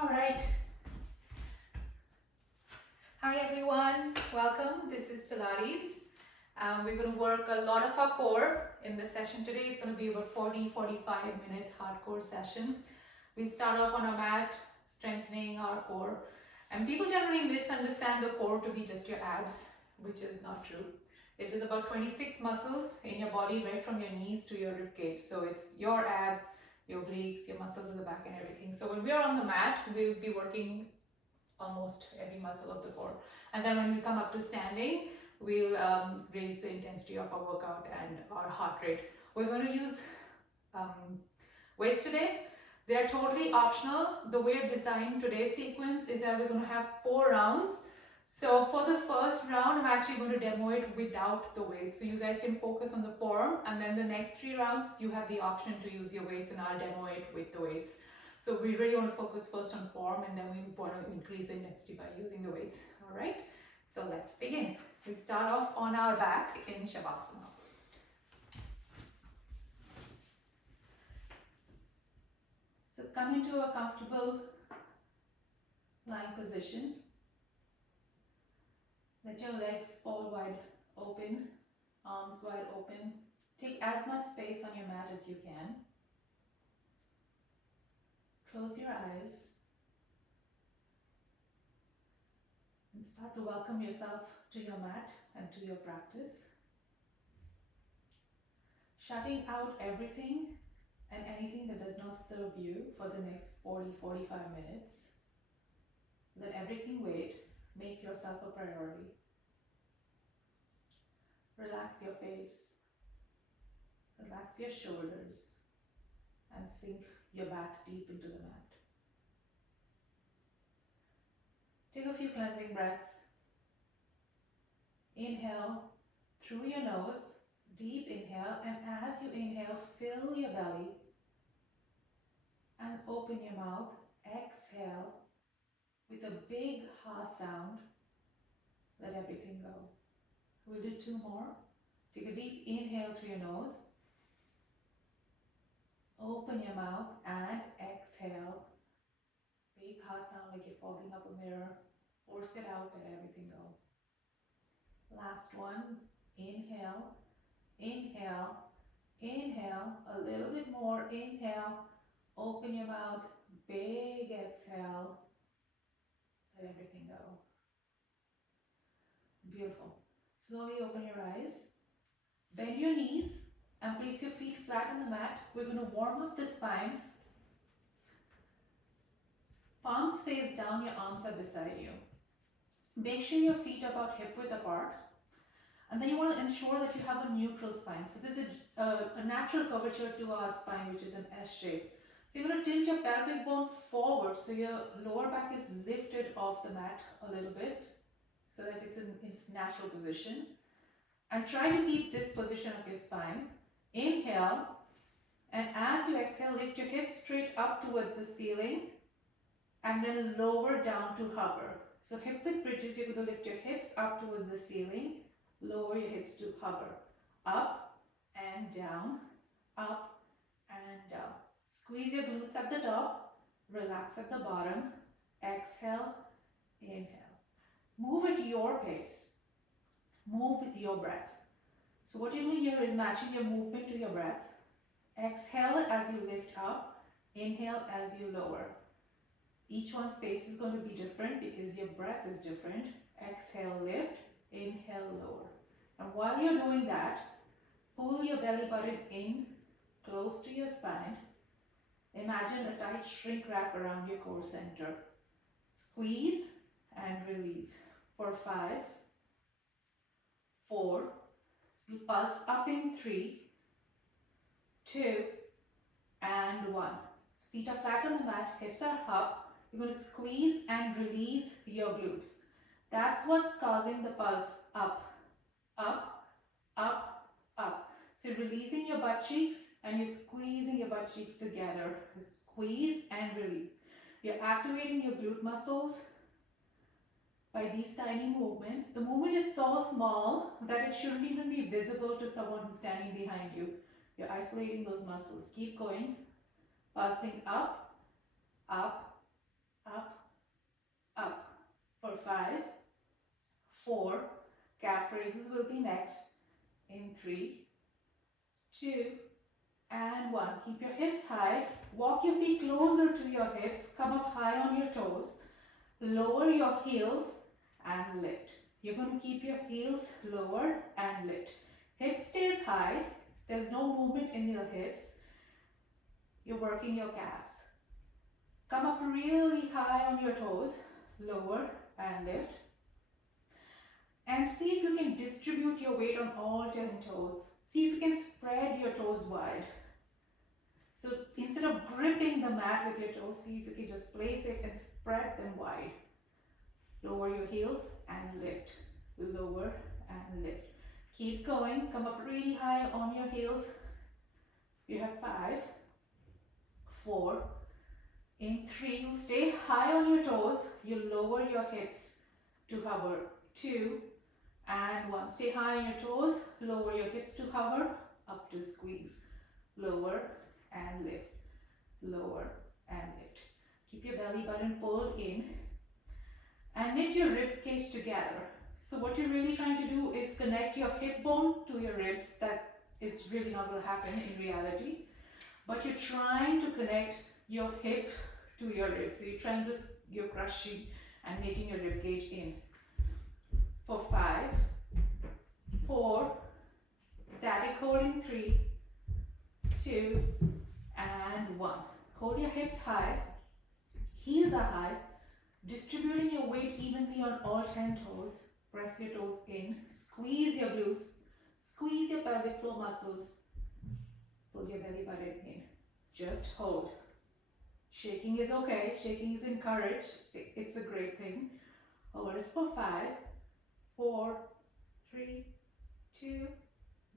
All right. Hi everyone, welcome. This is Pilates. We're going to work a lot of our core in this session today. It's going to be about 40-45 minute hardcore session. We'll start off on our mat, strengthening our core. And people generally misunderstand the core to be just your abs, which is not true. It is about 26 muscles in your body, right from your knees to your rib cage. So it's your abs, your obliques, your muscles in the back and everything. So when we are on the mat, we'll be working almost every muscle of the core. And then when we come up to standing, we'll raise the intensity of our workout and our heart rate. We're going to use weights today. They're totally optional. The way I've designed today's sequence is that we're going to have 4 rounds. So for the first round, I'm actually going to demo it without the weights. So you guys can focus on the form, and then the next 3 rounds, you have the option to use your weights, and I'll demo it with the weights. So we really want to focus first on form, and then we want to increase the intensity by using the weights. All right, so let's begin. We start off on our back in Shavasana. So come into a comfortable lying position. Let your legs fall wide open, arms wide open. Take as much space on your mat as you can. Close your eyes and start to welcome yourself to your mat and to your practice. Shutting out everything and anything that does not serve you for the next 40-45 minutes. Let everything wait. Make yourself a priority. Relax your face. Relax your shoulders and sink your back deep into the mat. Take a few cleansing breaths. Inhale through your nose, deep inhale, and as you inhale, fill your belly and open your mouth. Exhale with a big ha sound. Let everything go. We'll do 2 more. Take a deep inhale through your nose. Open your mouth and exhale. Big ha sound like you're fogging up a mirror. Force it out, let everything go. Last one. Inhale, inhale, inhale. A little bit more. Inhale. Open your mouth. Big exhale. Let everything go. Beautiful. Slowly open your eyes. Bend your knees and place your feet flat on the mat. We're going to warm up the spine. Palms face down, your arms are beside you. Make sure your feet are about hip width apart. And then you want to ensure that you have a neutral spine. So this is a natural curvature to our spine, which is an S shape. So you're going to tilt your pelvic bone forward so your lower back is lifted off the mat a little bit so that it's in its natural position. And try to keep this position of your spine. Inhale, and as you exhale, lift your hips straight up towards the ceiling and then lower down to hover. So hip width bridges, you're going to lift your hips up towards the ceiling, lower your hips to hover. Up and down, up and down. Squeeze your glutes at the top, relax at the bottom. Exhale, inhale. Move at your pace. Move with your breath. So what you're doing here is matching your movement to your breath. Exhale as you lift up, inhale as you lower. Each one's pace is going to be different because your breath is different. Exhale, lift, inhale, lower. And while you're doing that, pull your belly button in, close to your spine. Imagine a tight shrink wrap around your core center. Squeeze and release. For 5, 4, you pulse up in 3, 2, and 1. Feet are flat on the mat, hips are up. You're going to squeeze and release your glutes. That's what's causing the pulse up, up, up, up. So you're releasing your butt cheeks and you're squeezing your butt cheeks together. Squeeze and release. You're activating your glute muscles by these tiny movements. The movement is so small that it shouldn't even be visible to someone who's standing behind you. You're isolating those muscles. Keep going. Pulsing up, up, up, up. For 5, 4, calf raises will be next. In 3, 2, and 1. Keep your hips high. Walk your feet closer to your hips. Come up high on your toes. Lower your heels and lift. You're going to keep your heels lower and lift. Hip stays high. There's no movement in your hips. You're working your calves. Come up really high on your toes. Lower and lift. And see if you can distribute your weight on all 10 toes. See if you can spread your toes wide. So instead of gripping the mat with your toes, see if you can just place it and spread them wide. Lower your heels and lift. Lower and lift. Keep going. Come up really high on your heels. You have 5, 4. In 3, you stay high on your toes. You lower your hips to hover. 2 and 1. Stay high on your toes. Lower your hips to hover. Up to squeeze. Lower and lift. Lower and lift. Keep your belly button pulled in. And knit your rib cage together. So what you're really trying to do is connect your hip bone to your ribs. That is really not going to happen in reality. But you're trying to connect your hip to your ribs. So you're crushing and knitting your rib cage in. For 5, 4, static hold in 3, 2, and 1. Hold your hips high. Heels are high. Distributing your weight evenly on all 10 toes. Press your toes in. Squeeze your glutes. Squeeze your pelvic floor muscles. Pull your belly button in. Just hold. Shaking is okay. Shaking is encouraged. It's a great thing. Hold it for 5, 4, 3, 2,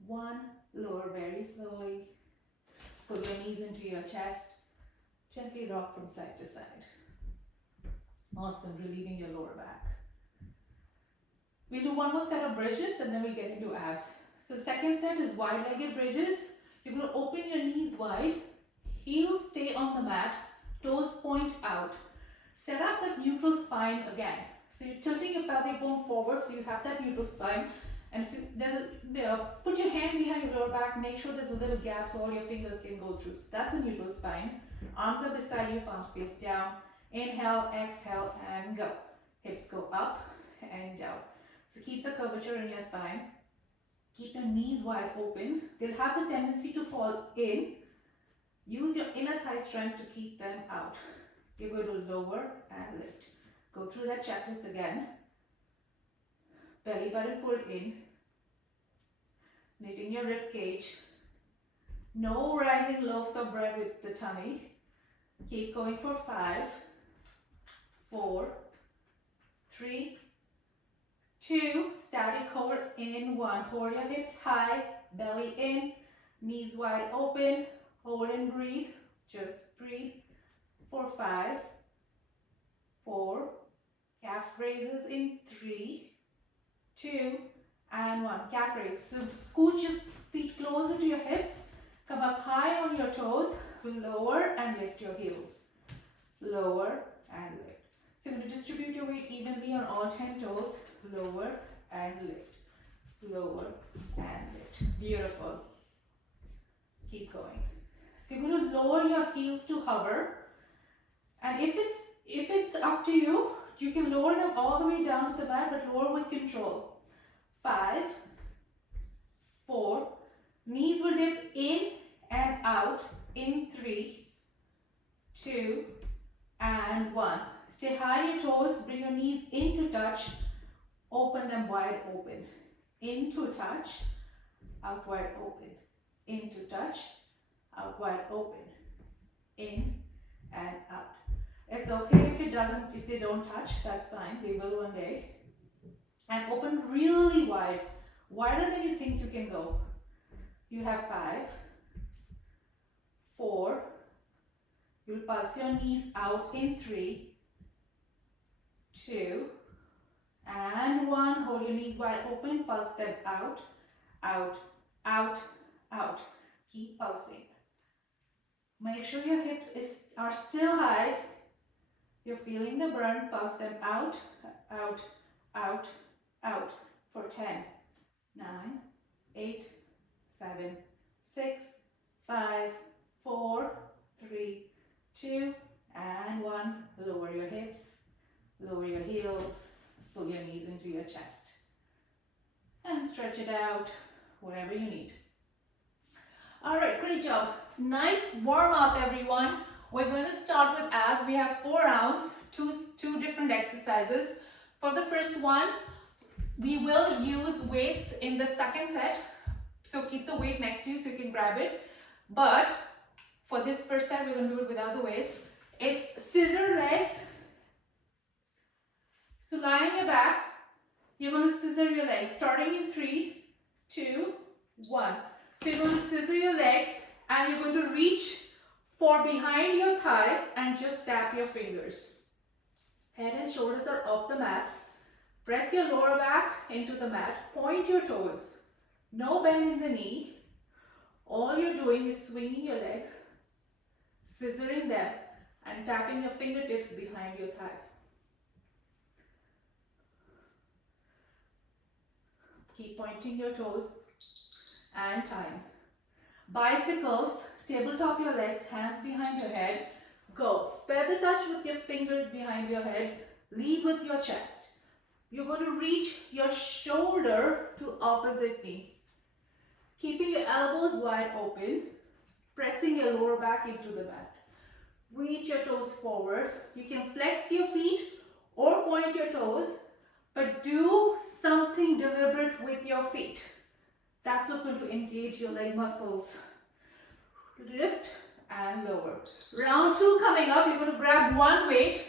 1. Lower very slowly. Pull your knees into your chest. Gently rock from side to side. Awesome, relieving your lower back. We'll do one more set of bridges and then we get into abs. So the second set is wide-legged bridges. You're going to open your knees wide. Heels stay on the mat. Toes point out. Set up that neutral spine again. So you're tilting your pelvic bone forward so you have that neutral spine. And if put your hand behind your lower back. Make sure there's a little gap so all your fingers can go through. So that's a neutral spine. Arms are beside you, palms face down. Inhale, exhale, and go. Hips go up and down. So keep the curvature in your spine. Keep your knees wide open. They'll have the tendency to fall in. Use your inner thigh strength to keep them out. You're going to lower and lift. Go through that checklist again. Belly button pulled in. Knitting your rib cage. No rising loaves of bread with the tummy. Keep going for 5, 4, 3, 2, static hold in 1. Hold your hips high, belly in, knees wide open. Hold and breathe. Just breathe. For 5, 4, calf raises in 3, 2, and 1. Calf raise. So scooch your feet closer to your hips. Come up high on your toes. Lower and lift your heels. Lower and lift. So you're going to distribute your weight evenly on all 10 toes. Lower and lift. Lower and lift. Beautiful. Keep going. So you're going to lower your heels to hover. And if it's up to you, you can lower them all the way down to the mat, but lower with control. 5, 4, knees will dip in and out in 3, 2, and 1. Stay high on your toes, bring your knees into touch, open them wide open. Into touch, out wide open. Into touch, out wide open. In and out. It's okay if they don't touch, that's fine, they will one day. And open really wide, wider than you think you can go. You have 5, 4, you'll pulse your knees out in 3, 2, and 1. Hold your knees wide open, pulse them out, out, out, out. Keep pulsing. Make sure your hips are still high. You're feeling the burn. Pass them out, out, out, out for 10, 9, 8, 7, 6, 5, 4, 3, 2, and 1. Lower your hips, lower your heels, pull your knees into your chest. And stretch it out, whatever you need. All right, great job. Nice warm up, everyone. We're going to start with abs. We have 4 rounds, two different exercises. For the first one, we will use weights in the second set. So keep the weight next to you so you can grab it. But for this first set, we're going to do it without the weights. It's scissor legs. So lie on your back. You're going to scissor your legs, starting in 3, 2, 1. So you're going to scissor your legs and you're going to reach for behind your thigh and just tap your fingers. Head and shoulders are off the mat. Press your lower back into the mat. Point your toes. No bend in the knee. All you're doing is swinging your leg, scissoring them, and tapping your fingertips behind your thigh. Keep pointing your toes and time. Bicycles, tabletop your legs, hands behind your head. Go. Feather touch with your fingers behind your head. Lead with your chest. You're going to reach your shoulder to opposite knee. Keeping your elbows wide open. Pressing your lower back into the mat. Reach your toes forward. You can flex your feet or point your toes, but do something deliberate with your feet. That's what's going to engage your leg muscles. Lift and lower. Round 2 coming up. You're going to grab one weight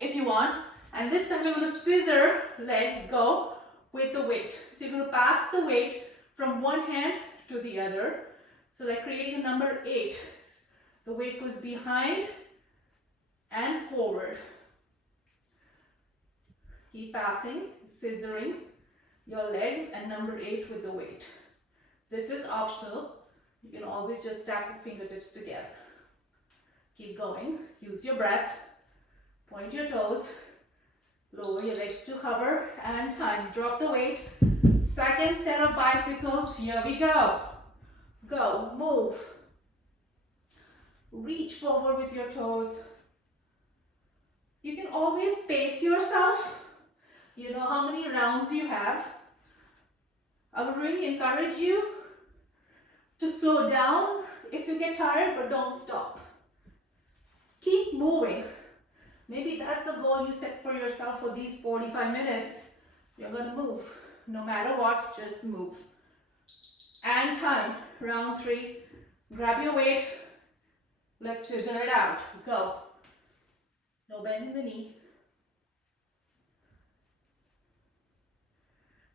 if you want. And this time you're going to scissor legs, go with the weight. So you're going to pass the weight from one hand to the other. So like creating a number 8. The weight goes behind and forward. Keep passing, scissoring your legs and number 8 with the weight. This is optional. You can always just tap your fingertips together. Keep going. Use your breath. Point your toes. Lower your legs to hover and time. Drop the weight. Second set of bicycles. Here we go. Go. Move. Reach forward with your toes. You can always pace yourself. You know how many rounds you have. I would really encourage you to slow down if you get tired, but don't stop. Keep moving. Maybe that's a goal you set for yourself for these 45 minutes. You're going to move. No matter what, just move. And time. Round 3. Grab your weight. Let's scissor it out. Go. No bend in the knee.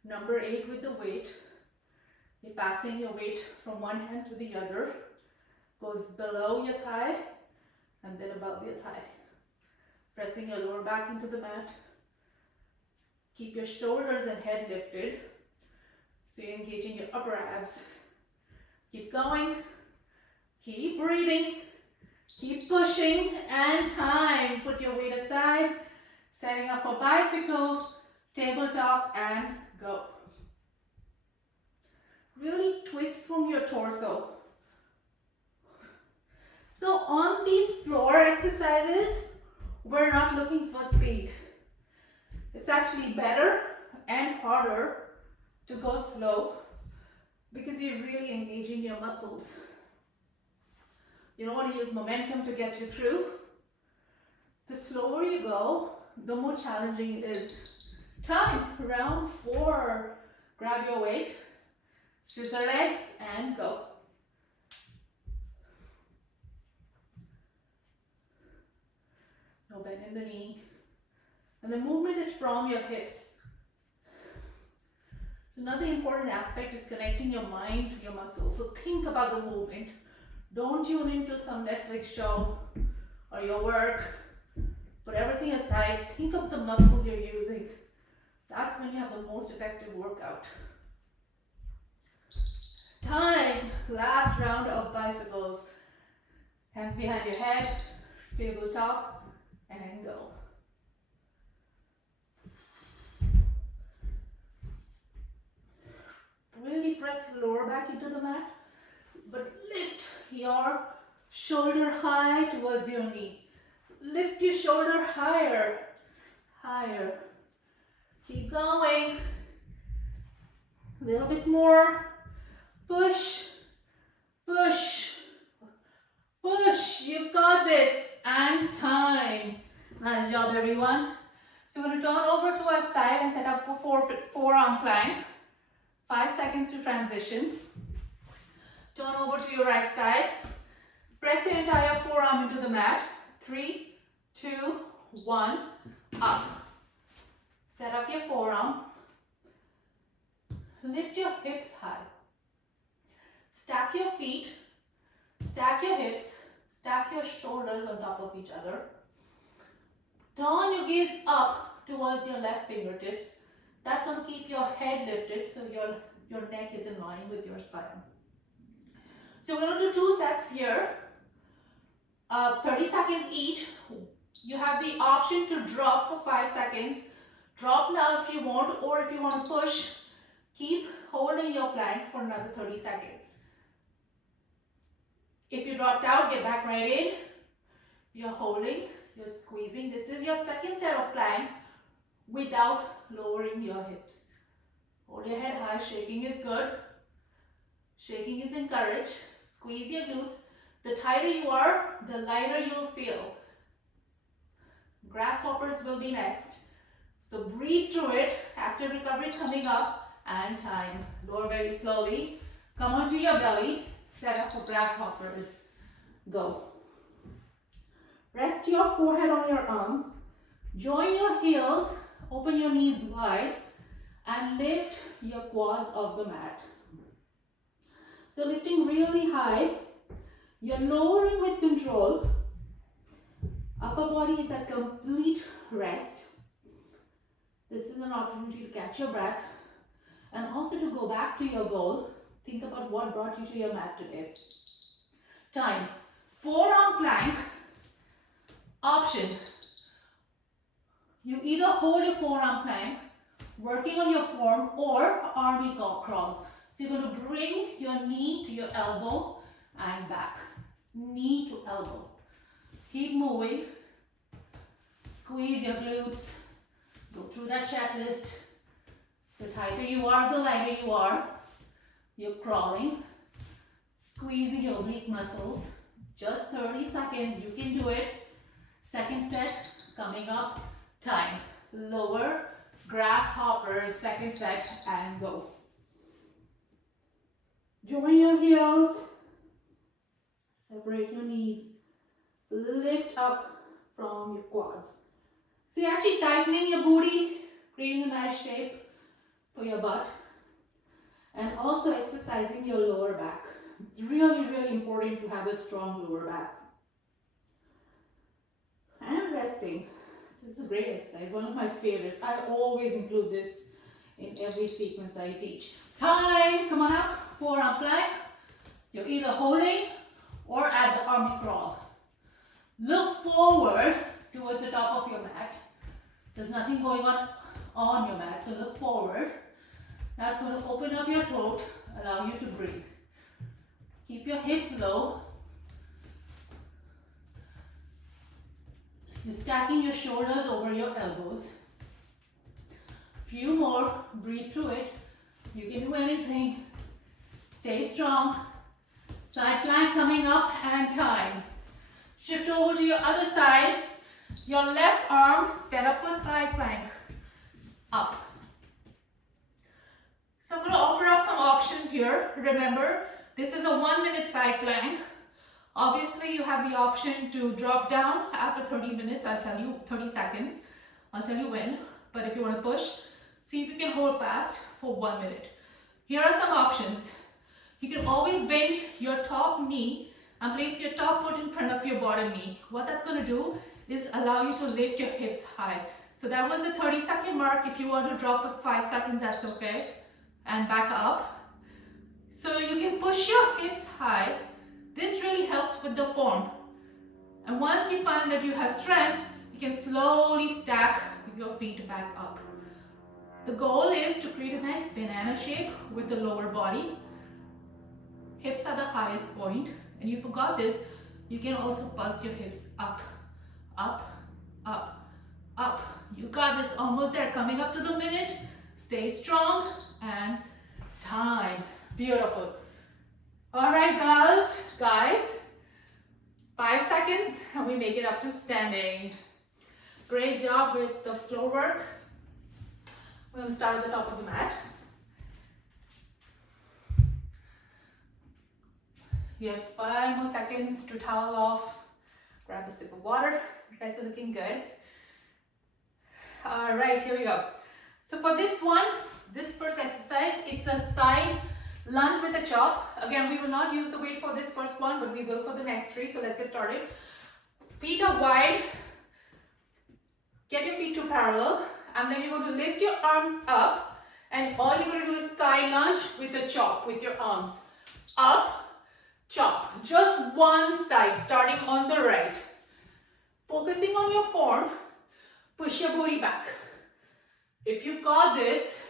Number 8 with the weight. You're passing your weight from one hand to the other. Goes below your thigh and then above your thigh. Pressing your lower back into the mat. Keep your shoulders and head lifted. So you're engaging your upper abs. Keep going. Keep breathing. Keep pushing and time. Put your weight aside. Setting up for bicycles, tabletop, and go. Really twist from your torso. So on these floor exercises, we're not looking for speed. It's actually better and harder to go slow because you're really engaging your muscles. You don't want to use momentum to get you through. The slower you go, the more challenging it is. Time, round 4. Grab your weight, scissor legs, and go. No bend in the knee. And the movement is from your hips. So another important aspect is connecting your mind to your muscles. So think about the movement. Don't tune into some Netflix show or your work. Put everything aside. Think of the muscles you're using. That's when you have the most effective workout. Time. Last round of bicycles. Hands behind your head. Tabletop. and go. Really press your lower back into the mat, but lift your shoulder high towards your knee. Lift your shoulder higher, higher. Keep going. A little bit more. Push, push, push. You've got this. And time. Nice job, everyone. So we're going to turn over to our side and set up for forearm plank. 5 seconds to transition. Turn over to your right side. Press your entire forearm into the mat. 3, 2, 1, up. Set up your forearm. Lift your hips high. Stack your feet. Stack your hips. Stack your shoulders on top of each other. Turn your gaze up towards your left fingertips. That's going to keep your head lifted so your neck is in line with your spine. So we're going to do 2 sets here. 30 seconds each. You have the option to drop for 5 seconds. Drop now if you want, or if you want to push, keep holding your plank for another 30 seconds. If you dropped out, get back right in. You're holding, you're squeezing. This is your second set of plank without lowering your hips. Hold your head high, shaking is good. Shaking is encouraged. Squeeze your glutes. The tighter you are, the lighter you'll feel. Grasshoppers will be next. So breathe through it. Active recovery coming up, and time. Lower very slowly. Come onto your belly. Set up for grasshoppers. Go. Rest your forehead on your arms. Join your heels. Open your knees wide. And lift your quads off the mat. So lifting really high. You're lowering with control. Upper body is at complete rest. This is an opportunity to catch your breath and also to go back to your goal. Think about what brought you to your mat today. Time. Forearm plank. Option. You either hold your forearm plank, working on your form, or army crawls. So you're going to bring your knee to your elbow and back. Knee to elbow. Keep moving. Squeeze your glutes. Go through that checklist. The tighter you are, the lighter you are. You're crawling. Squeezing your oblique muscles. Just 30 seconds. You can do it. Second set coming up. Time. Lower. Grasshoppers. Second set and go. Join your heels. Separate your knees. Lift up from your quads. So you're actually tightening your booty, creating a nice shape for your butt, and also exercising your lower back. It's really, really important to have a strong lower back. And resting. This is a great exercise, one of my favorites. I always include this in every sequence I teach. Time, come on up, forearm plank. You're either holding or at the army crawl. Look forward towards the top of your mat. There's nothing going on your mat, so look forward. That's going to open up your throat, allow you to breathe. Keep your hips low. You're stacking your shoulders over your elbows. Few more, breathe through it. You can do anything. Stay strong. Side plank coming up and time. Shift over to your other side. Your left arm set up for side plank. Up. So I'm going to offer up some options here. Remember, this is a 1-minute side plank. Obviously, you have the option to drop down after 30 minutes. I'll tell you 30 seconds. I'll tell you when. But if you want to push, see if you can hold fast for 1 minute. Here are some options. You can always bend your top knee and place your top foot in front of your bottom knee. What that's going to do is allow you to lift your hips high. So that was the 30-second mark. If you want to drop for 5 seconds, that's okay. And back up. So you can push your hips high. This really helps with the form. And once you find that you have strength, you You can slowly stack your feet back up. The goal is to create a nice banana shape with the lower body. Hips are the highest point, and you forgot this, you can also pulse your hips up, up, up, up. You got this, almost there, coming up to the minute. Stay strong and time. Beautiful. All right, guys, 5 seconds and we make it up to standing. Great job with the floor work. We're going to start at the top of the mat. You have 5 more seconds to towel off. Grab a sip of water. You guys are looking good. All right, here we go. So for this one, this first exercise, it's a side lunge with a chop. Again, we will not use the weight for this first one, but we will for the next 3. So let's get started. Feet are wide. Get your feet to parallel. And then you're going to lift your arms up. And all you're going to do is side lunge with a chop with your arms. Up, chop. Just one side, starting on the right. Focusing on your form. Push your booty back. If you've got this,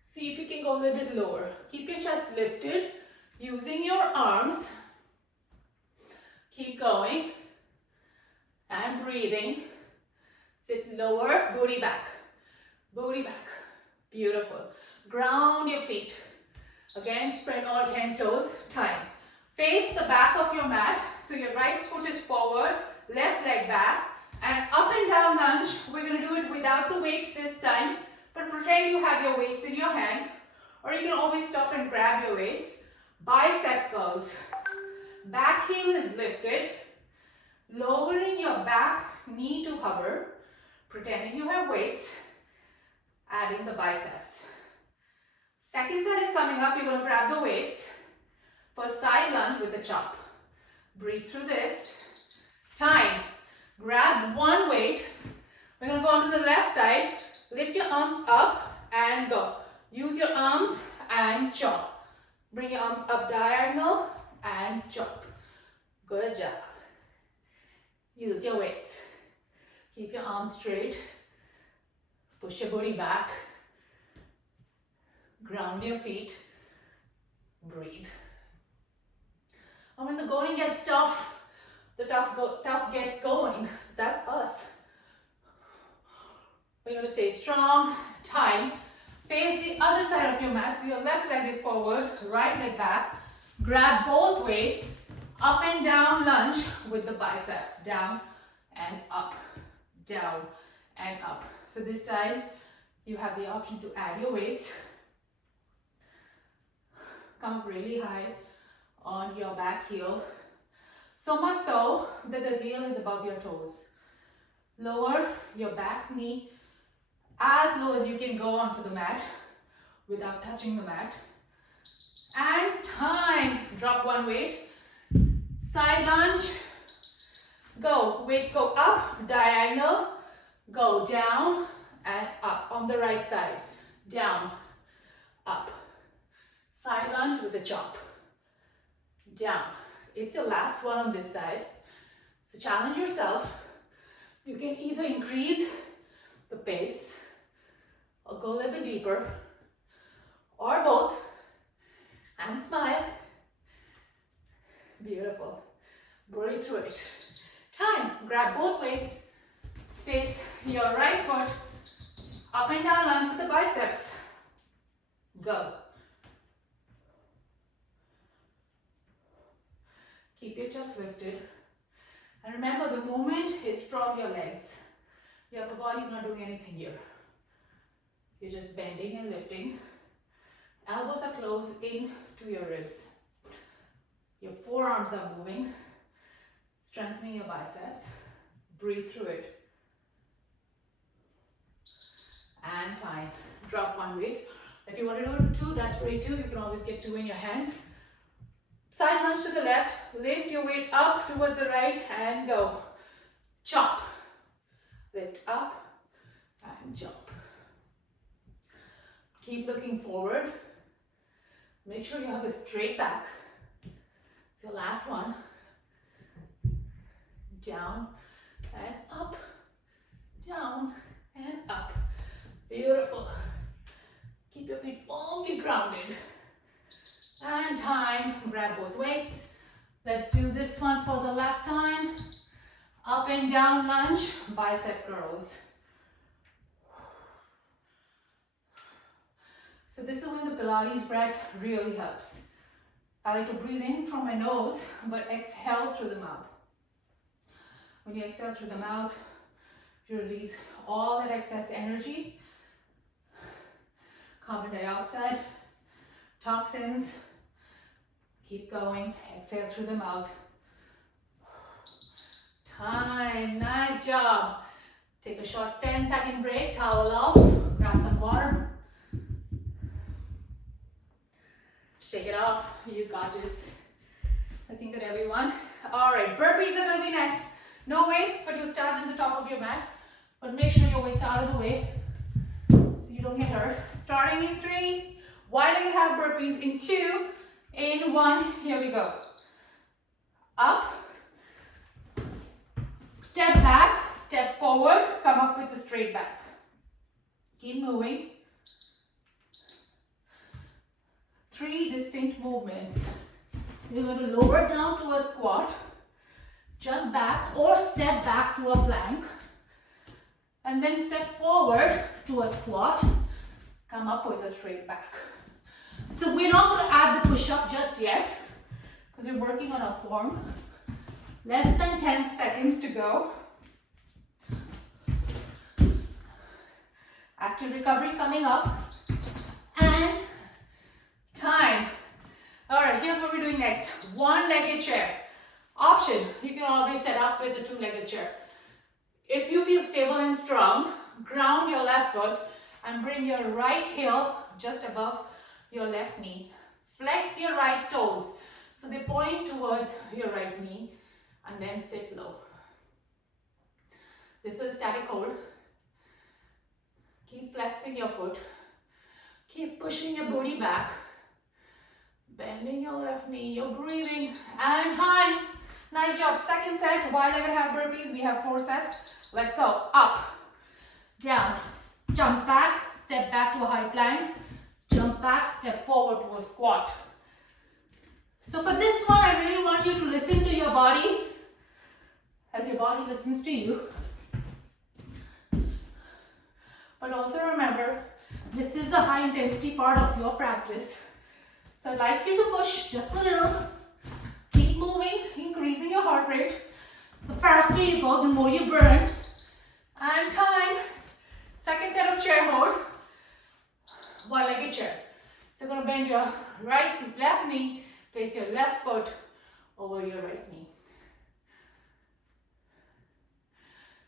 see if you can go a little bit lower. Keep your chest lifted, using your arms. Keep going and breathing. Sit lower, booty back, booty back. Beautiful. Ground your feet. Again, spread all 10 toes. Time. Face the back of your mat. So your right foot is forward, left leg back. And up and down lunge. We're going to do it without the weight this time. But pretend you have your weights in your hand. Or you can always stop and grab your weights. Bicep curls. Back heel is lifted. Lowering your back knee to hover. Pretending you have weights. Adding the biceps. Second set is coming up. You're going to grab the weights. First side lunge with the chop. Breathe through this. Time. Grab one weight. We're going to go on to the left side. Lift your arms up and go. Use your arms and chop. Bring your arms up diagonal and chop. Good job. Use your weights. Keep your arms straight. Push your booty back. Ground your feet. Breathe. And when the going gets tough, the tough get going. So that's us. We're going to stay strong. Time. Face the other side of your mat. So your left leg is forward, right leg back. Grab both weights. Up and down lunge with the biceps. Down and up. Down and up. So this time you have the option to add your weights. Come up really high on your back heel. So much so that the heel is above your toes. Lower your back knee as low as you can go onto the mat without touching the mat. And time. Drop one weight. Side lunge. Go. Weights go up, diagonal. Go down and up on the right side. Down, up. Side lunge with a chop. Down. It's your last one on this side. So challenge yourself. You can either increase the pace or go a little bit deeper or both and smile. Beautiful. Breathe through it. Time. Grab both weights. Face your right foot. Up and down lunge with the biceps. Go. Keep your chest lifted. And remember, the movement is from your legs. Your upper body is not doing anything here. You're just bending and lifting. Elbows are close in to your ribs. Your forearms are moving, strengthening your biceps. Breathe through it. And time. Drop one weight. If you want to do 2, that's great too. You can always get 2 in your hands. Side lunge to the left. Lift your weight up towards the right and go. Chop. Lift up and chop. Keep looking forward. Make sure you have a straight back. It's your last one. Down and up, down, and up. Beautiful. Keep your feet firmly grounded. And time, grab both weights. Let's do this one for the last time. Up and down lunge, bicep curls. So this is when the Pilates breath really helps. I like to breathe in from my nose, but exhale through the mouth. When you exhale through the mouth, you release all that excess energy, carbon dioxide, toxins. Keep going, exhale through the mouth. Time, nice job. Take a short 10-second break, towel off, grab some water. Shake it off, you got this. Looking good, everyone. All right, burpees are gonna be next. No weights, but you'll start at the top of your mat. But make sure your weights are out of the way so you don't get hurt. Starting in 3, wide-legged half burpees in 2, in 1, here we go. Up, step back, step forward, come up with a straight back. Keep moving. 3 distinct movements. You're going to lower down to a squat, jump back or step back to a plank, and then step forward to a squat, come up with a straight back. So we're not going to add the push-up just yet because we're working on our form. Less than 10 seconds to go. Active recovery coming up. And time. All right, here's what we're doing next. One-legged chair. Option, you can always set up with a two-legged chair. If you feel stable and strong, ground your left foot and bring your right heel just above your left knee. Flex your right toes so they point towards your right knee and then sit low. This is a static hold. Keep flexing your foot. Keep pushing your booty back. Bending your left knee, you're breathing, and time. Nice job. Second set, wide-legged half burpees. We have 4 sets. Let's go. Up, down, jump back, step back to a high plank, jump back, step forward to a squat. So for this one, I really want you to listen to your body as your body listens to you. But also remember, this is the high intensity part of your practice. So I'd like you to push just a little. Keep moving, increasing your heart rate. The faster you go, the more you burn. And time. Second set of chair hold. One-legged chair. So you're going to bend your left knee, place your left foot over your right knee.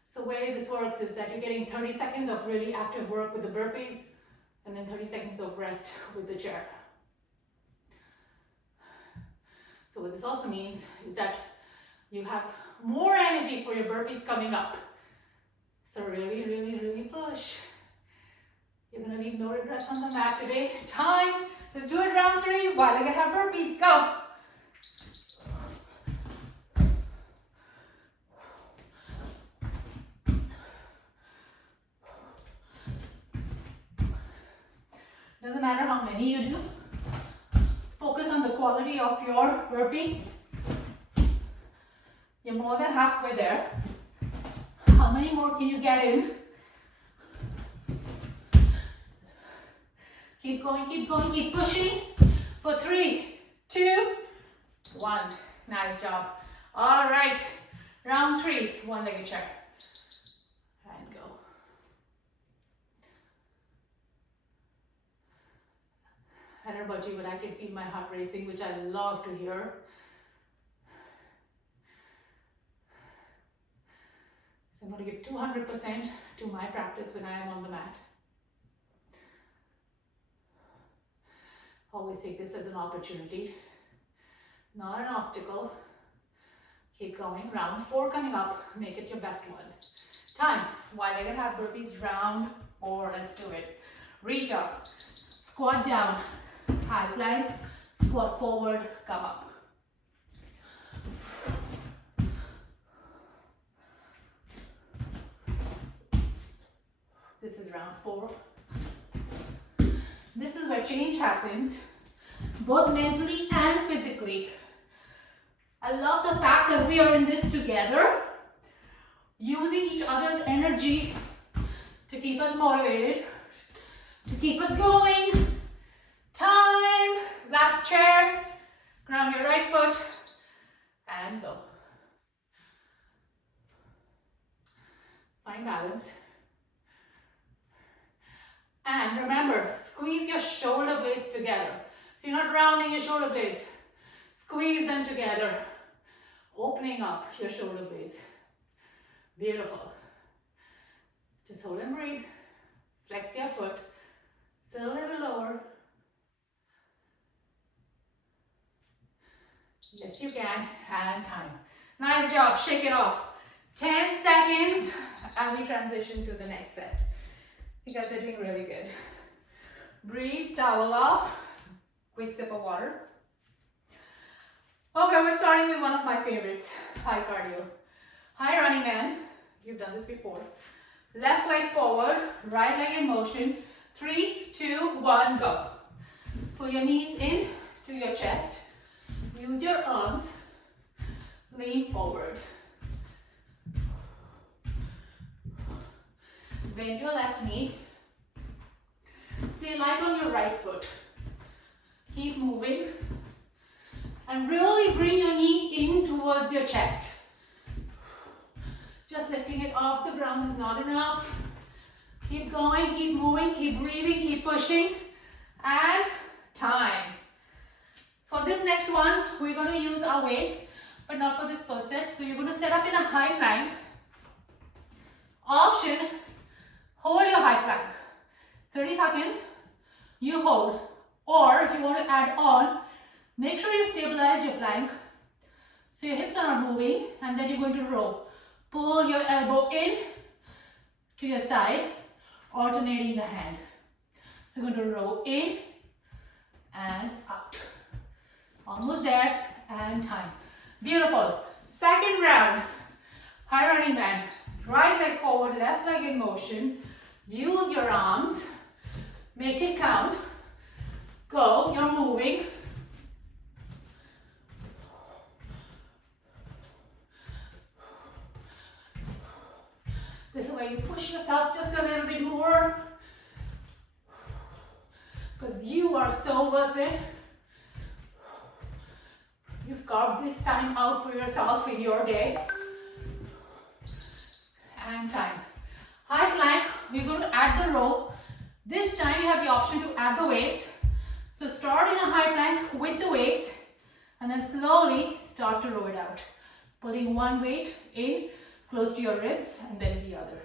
So the way this works is that you're getting 30 seconds of really active work with the burpees and then 30 seconds of rest with the chair. So what this also means is that you have more energy for your burpees coming up. So really, really, really push. You're gonna leave no regrets on the mat today. Time. Let's do it round 3. Wide-legged half burpees. Go. Doesn't matter how many you do. Focus on the quality of your burpee. You're more than halfway there. How many more can you get in? Keep going, keep going, keep pushing. For 3, 2, 1. Nice job. All right, round 3, one-legged chair. And go. I don't know about you, but I can feel my heart racing, which I love to hear. So I'm going to give 200% to my practice when I am on the mat. Always take this as an opportunity, not an obstacle. Keep going. Round 4 coming up. Make it your best one. Time. Wide-legged half burpees. Round 4. Let's do it. Reach up. Squat down. High plank. Squat forward. Come up. This is round 4. This is where change happens, both mentally and physically. I love the fact that we are in this together, using each other's energy to keep us motivated, to keep us going. Time, last chair, ground your right foot, and go. Find balance. And remember, squeeze your shoulder blades together. So you're not rounding your shoulder blades. Squeeze them together, opening up your shoulder blades. Beautiful. Just hold and breathe. Flex your foot. Sit a little lower. Yes, you can. And time. Nice job. Shake it off. 10 seconds and we transition to the next set. You guys are doing really good. Breathe, towel off. Quick sip of water. Okay, we're starting with one of my favorites, high cardio. High running man. You've done this before. Left leg forward, right leg in motion. 3, 2, 1, go. Pull your knees in to your chest. Use your arms. Lean forward. Bend your left knee. Stay light on your right foot. Keep moving. And really bring your knee in towards your chest. Just lifting it off the ground is not enough. Keep going, keep moving, keep breathing, keep pushing. And time. For this next one, we're going to use our weights, but not for this first set. So you're going to set up in a high plank. Option, hold your high plank. 30 seconds, you hold. Or if you want to add on, make sure you stabilize your plank. So your hips are not moving, and then you're going to row. Pull your elbow in to your side, alternating the hand. So you're going to row in and out. Almost there, and time. Beautiful. Second round, high running man. Right leg forward, left leg in motion. Use your arms. Make it count. Go, you're moving. This is where you push yourself just a little bit more. Because you are so worth it. You've carved this time out for yourself in your day. And time. High plank, we're going to add the row. This time you have the option to add the weights. So start in a high plank with the weights and then slowly start to row it out. Pulling one weight in close to your ribs and then the other.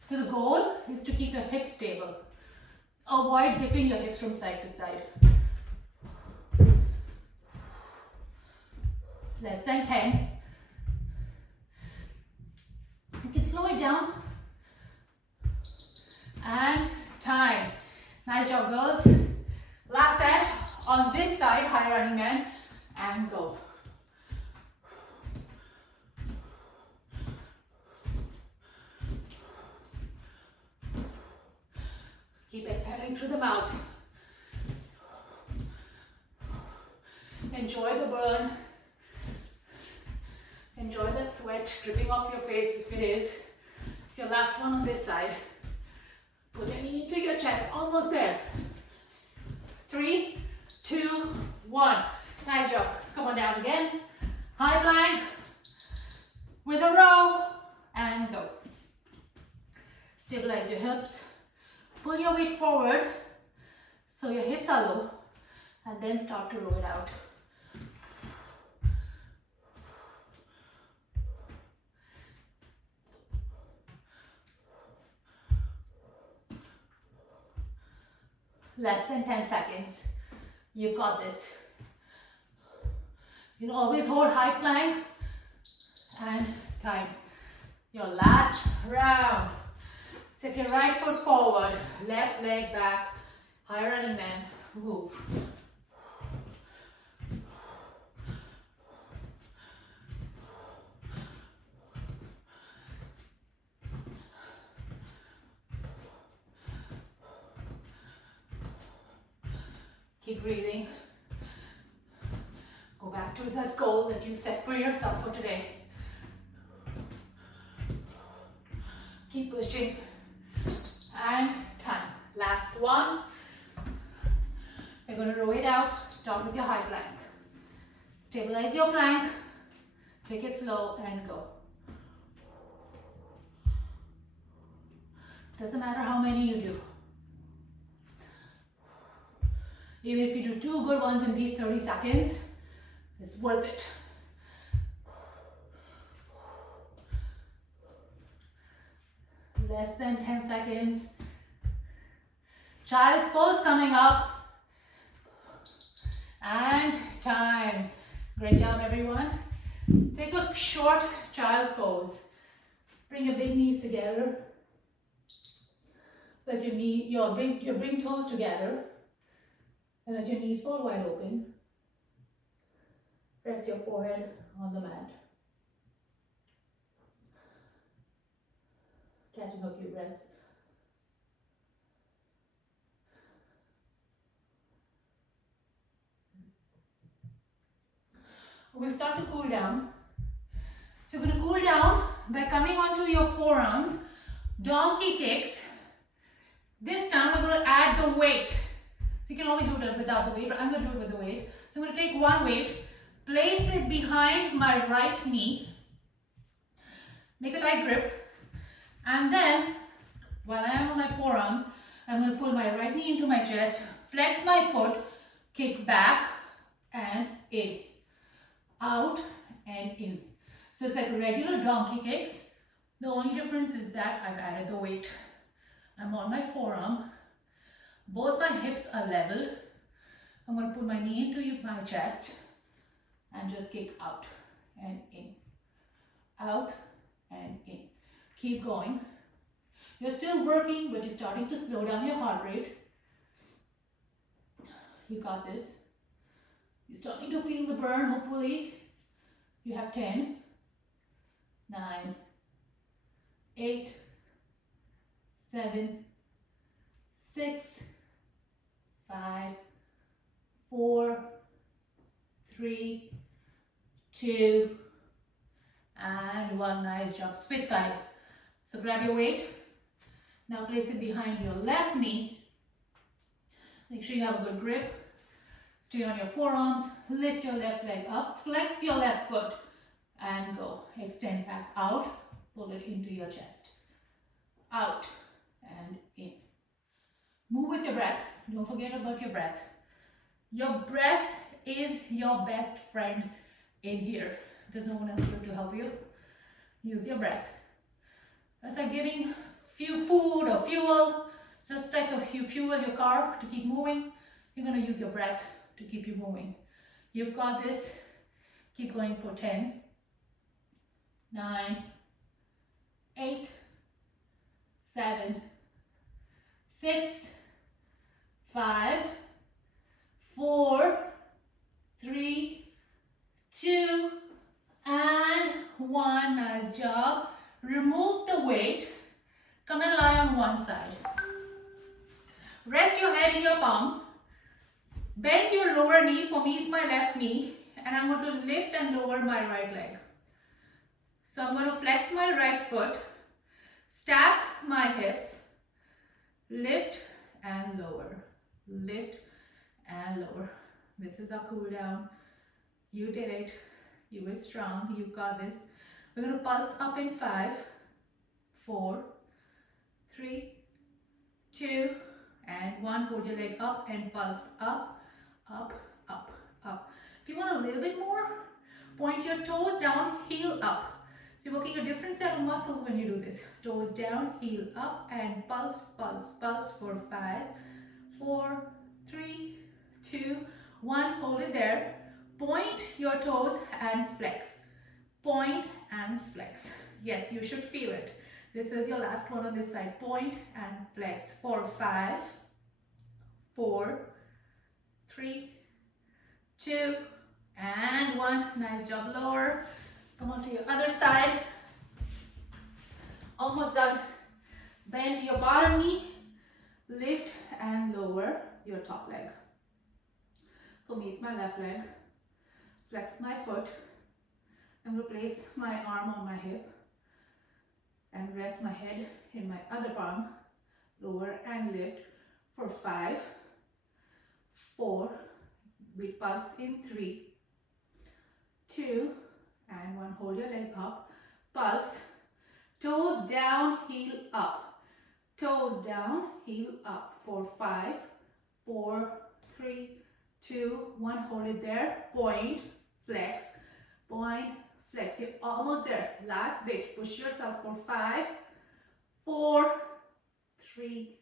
So the goal is to keep your hips stable. Avoid dipping your hips from side to side. Less than 10. You can slow it down. And time. Nice job, girls. Last set on this side, high running man, and go. Keep exhaling through the mouth. Enjoy the burn. Enjoy that sweat dripping off your face if it is. It's your last one on this side. Put your knee to your chest, almost there. 3, 2, 1. Nice job. Come on down again. High plank with a row and go. Stabilize your hips. Pull your weight forward so your hips are low and then start to roll it out. Less than 10 seconds. You've got this. You can always hold high plank and time. Your last round. Step your right foot forward, left leg back, high running man, move. Keep breathing. Go back to that goal that you set for yourself for today. Keep pushing. And time. Last one. You're going to roll it out. Start with your high plank. Stabilize your plank. Take it slow and go. Doesn't matter how many you do. Even if you do 2 good ones in these 30 seconds, it's worth it. Less than 10 seconds. Child's pose coming up. And time. Great job, everyone. Take a short child's pose. Bring your big knees together. Let your big toes together. And let your knees fall wide open. Rest your forehead on the mat. Catching a few breaths. We'll start to cool down. So you're going to cool down by coming onto your forearms, donkey kicks. This time we're going to add the weight. So you can always do it without the weight, but I'm going to do it with the weight. So I'm going to take one weight, place it behind my right knee, make a tight grip, and then while I am on my forearms, I'm going to pull my right knee into my chest, flex my foot, kick back and in. Out and in. So it's like regular donkey kicks. The only difference is that I've added the weight. I'm on my forearm. Both my hips are level. I'm going to put my knee into my chest and just kick out and in. Out and in. Keep going. You're still working, but you're starting to slow down your heart rate. You got this. You're starting to feel the burn, hopefully. You have 10, 9, 8, 7, 6, 5, 4, 3, 2, and 1. Nice job. Switch sides. So grab your weight. Now place it behind your left knee. Make sure you have a good grip. Stay on your forearms, lift your left leg up, flex your left foot, and go. Extend back out, pull it into your chest. Out and in. Move with your breath. Don't forget about your breath. Your breath is your best friend in here. There's no one else here to help you. Use your breath. It's like giving few food or fuel. Just like if you fuel your car to keep moving, you're going to use your breath to keep you moving. You've got this. Keep going for 10, 9, 8, 7, 6, 5, 4, 3, 2, and 1. Nice job. Remove the weight. Come and lie on one side. Rest your head in your palm. Bend your lower knee. For me, it's my left knee. And I'm going to lift and lower my right leg. So I'm going to flex my right foot. Stack my hips. Lift and lower. Lift and lower. This is our cool down. You did it. You were strong. You got this. We're going to pulse up in 5, 4, 3, 2, and 1. Hold your leg up and pulse up, up, up, up. If you want a little bit more, point your toes down, heel up. So you're working a different set of muscles when you do this. Toes down, heel up, and pulse, pulse, pulse for 5, 4, 3, 2, 1. Hold it there. Point your toes and flex. Point and flex. Yes, you should feel it. This is your last one on this side. Point and flex for 5, 4, 3, 2, and 1. Nice job. Lower. Come on to your other side. Almost done. Bend your bottom knee. Lift and lower your top leg. For me, it's my left leg. Flex my foot. I'm going to place my arm on my hip and rest my head in my other palm. Lower and lift for 5, 4. We pulse in 3, 2, and 1. Hold your leg up. Pulse. Toes down, heel up. Toes down, heel up for 5, 4, 3, 2, 1. Hold it there. Point, flex, point, flex. You're almost there. Last bit. Push yourself for 5, 4, 3,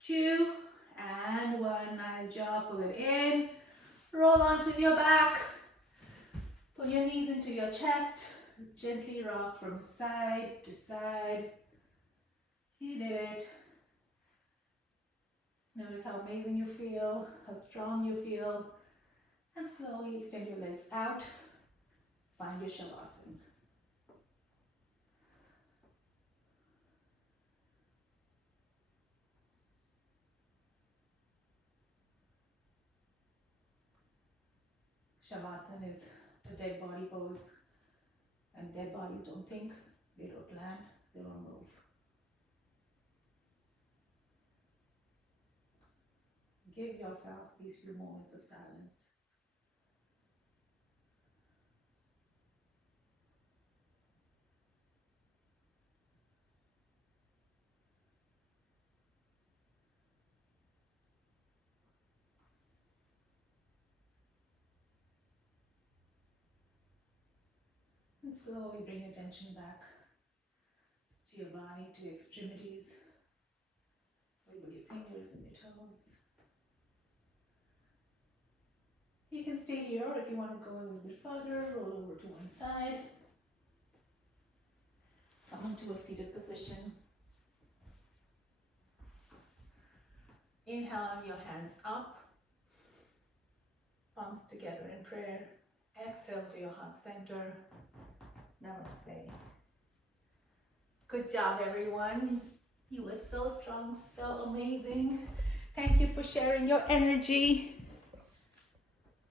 2, and 1. Nice job. Pull it in. Roll onto your back. Pull your knees into your chest. Gently rock from side to side. You did it. Notice how amazing you feel, how strong you feel. And slowly extend your legs out. Find your Shavasana. Shavasana is the dead body pose. And dead bodies don't think, they don't plan, they don't move. Give yourself these few moments of silence. And slowly bring attention back to your body, to your extremities. Wiggle your fingers and your toes. You can stay here if you want to go a little bit further, roll over to one side. Come into a seated position. Inhale, your hands up. Palms together in prayer. Exhale to your heart center. Namaste. Good job, everyone. You were so strong, so amazing. Thank you for sharing your energy.